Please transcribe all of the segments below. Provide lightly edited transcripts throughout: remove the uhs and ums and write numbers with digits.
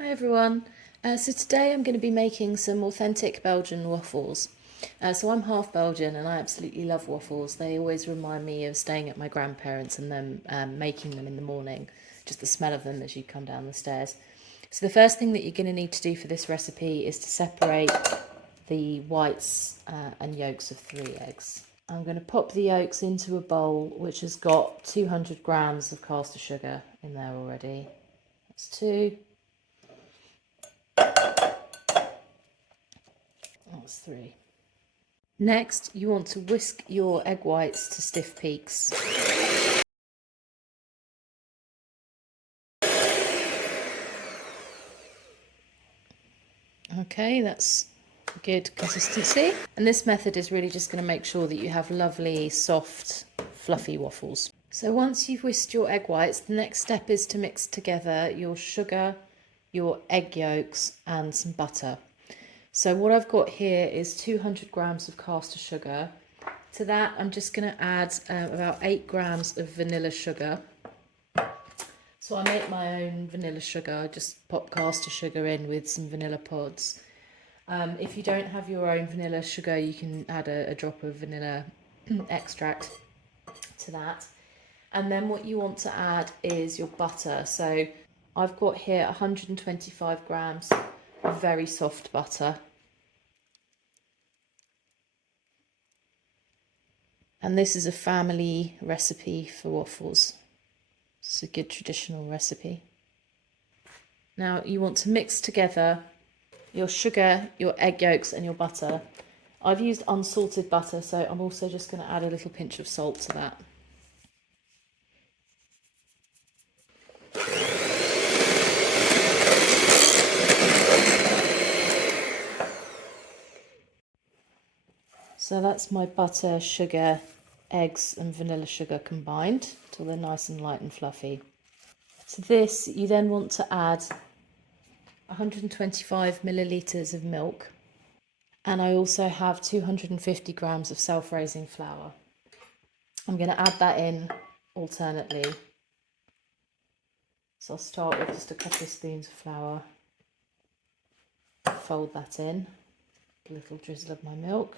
Hi everyone. So today I'm going to be making some authentic Belgian waffles. So I'm half Belgian and I absolutely love waffles. They always remind me of staying at my grandparents and them making them in the morning. Just the smell of them as you come down the stairs. So the first thing that you're going to need to do for this recipe is to separate the whites and yolks of 3 eggs. I'm going to pop the yolks into a bowl which has got 200 grams of caster sugar in there already. That's 2. That's 3. Next, you want to whisk your egg whites to stiff peaks. Okay, that's good consistency. And this method is really just going to make sure that you have lovely, soft, fluffy waffles. So once you've whisked your egg whites, the next step is to mix together your sugar, your egg yolks, and some butter. So what I've got here is 200 grams of caster sugar. To that, I'm just going to add about 8 grams of vanilla sugar. So I make my own vanilla sugar. I just pop caster sugar in with some vanilla pods. If you don't have your own vanilla sugar, you can add a drop of vanilla extract to that. And then what you want to add is your butter. So I've got here 125 grams of very soft butter. And this is a family recipe for waffles. It's a good traditional recipe. Now you want to mix together your sugar, your egg yolks and your butter. I've used unsalted butter, so I'm also just going to add a little pinch of salt to that. So that's my butter, sugar, eggs and vanilla sugar combined till they're nice and light and fluffy. To this you then want to add 125 millilitres of milk, and I also have 250 grams of self-raising flour. I'm going to add that in alternately. So I'll start with just a couple of spoons of flour, fold that in, a little drizzle of my milk.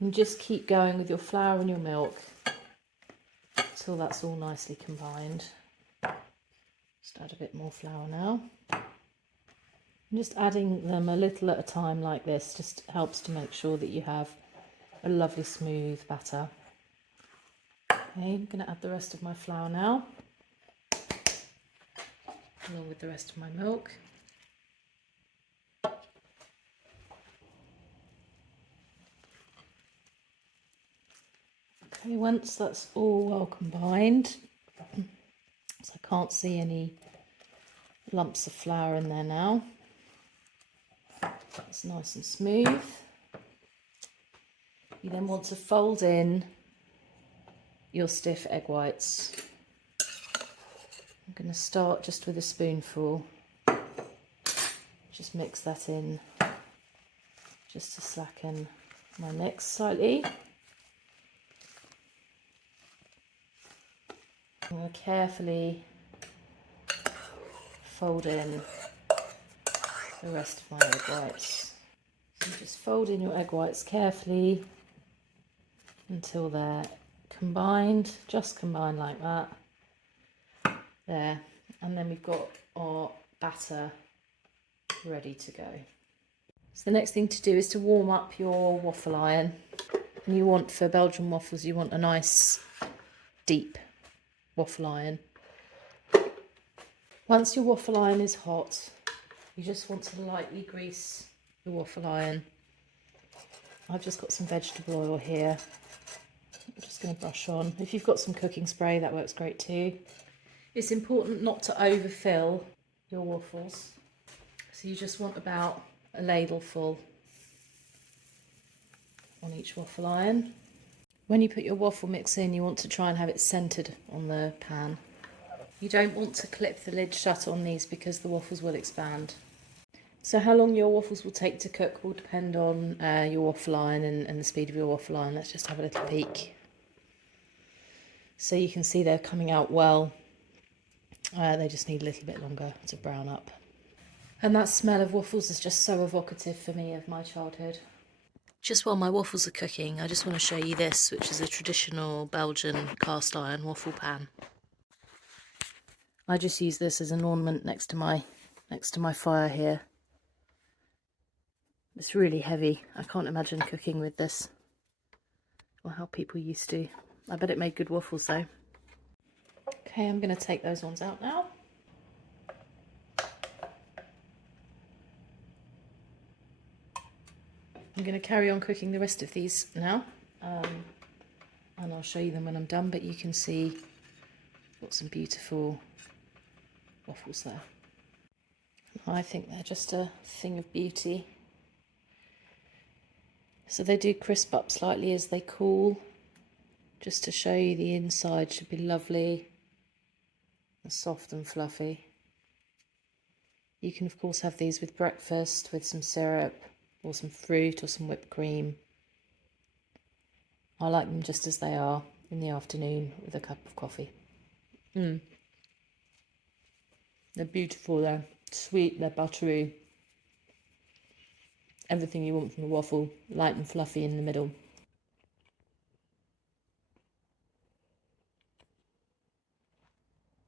And just keep going with your flour and your milk until that's all nicely combined. Just add a bit more flour now. And just adding them a little at a time like this just helps to make sure that you have a lovely smooth batter. Okay, I'm going to add the rest of my flour now, along with the rest of my milk. Okay, once that's all well combined, so I can't see any lumps of flour in there now. That's nice and smooth. You then want to fold in your stiff egg whites. I'm going to start just with a spoonful. Just mix that in just to slacken my mix slightly. I'm going to carefully fold in the rest of my egg whites. So just fold in your egg whites carefully until they're combined, just combined like that. There, and then we've got our batter ready to go. So the next thing to do is to warm up your waffle iron. And you want, for Belgian waffles, you want a nice deep waffle iron. Once your waffle iron is hot, you just want to lightly grease the waffle iron. I've just got some vegetable oil here. I'm just going to brush on. If you've got some cooking spray, that works great too. It's important not to overfill your waffles. So you just want about a ladle full on each waffle iron. When you put your waffle mix in, you want to try and have it centred on the pan. You don't want to clip the lid shut on these because the waffles will expand. So how long your waffles will take to cook will depend on your waffle iron and the speed of your waffle iron. Let's just have a little peek. So you can see they're coming out well. They just need a little bit longer to brown up. And that smell of waffles is just so evocative for me of my childhood. Just while my waffles are cooking, I just want to show you this, which is a traditional Belgian cast iron waffle pan. I just use this as an ornament next to my fire here. It's really heavy. I can't imagine cooking with this, or how people used to. I bet it made good waffles though. Okay, I'm going to take those ones out now. I'm going to carry on cooking the rest of these now, and I'll show you them when I'm done, but you can see got some beautiful waffles there. I think they're just a thing of beauty. So they do crisp up slightly as they cool, just to show you the inside should be lovely and soft and fluffy. You can of course have these with breakfast with some syrup or some fruit or some whipped cream. I like them just as they are in the afternoon with a cup of coffee. They're beautiful, they're sweet, they're buttery. Everything you want from a waffle, light and fluffy in the middle.